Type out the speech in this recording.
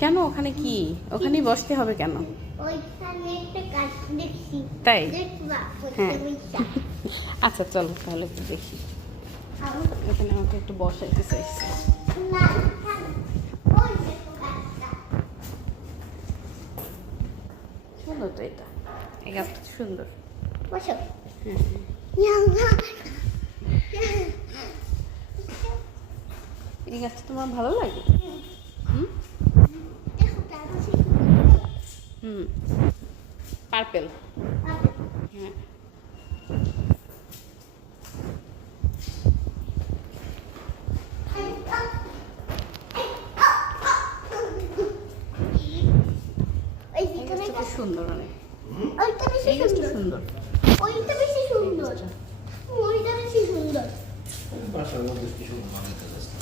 কেন ওখানে কি? ওখানেই বসতে হবে কেন? তাই? হ্যাঁ। আচ্ছা চলো তাহলে একটু দেখি। এখানে আমাকে একটু বসাইতে চাইছে। সুন্দর তো এটা, এই গাছটা সুন্দর। এই গাছটা তোমার ভালো লাগে? পার্পেল। হ্যাঁ। সুন্দর অনেক। এই গাছটা সুন্দর। ওইটা বেশি সুন্দর। ওইটা বেশি সুন্দর। বাসার মধ্যে কি সুন্দর বানাইতে যাচ্ছে।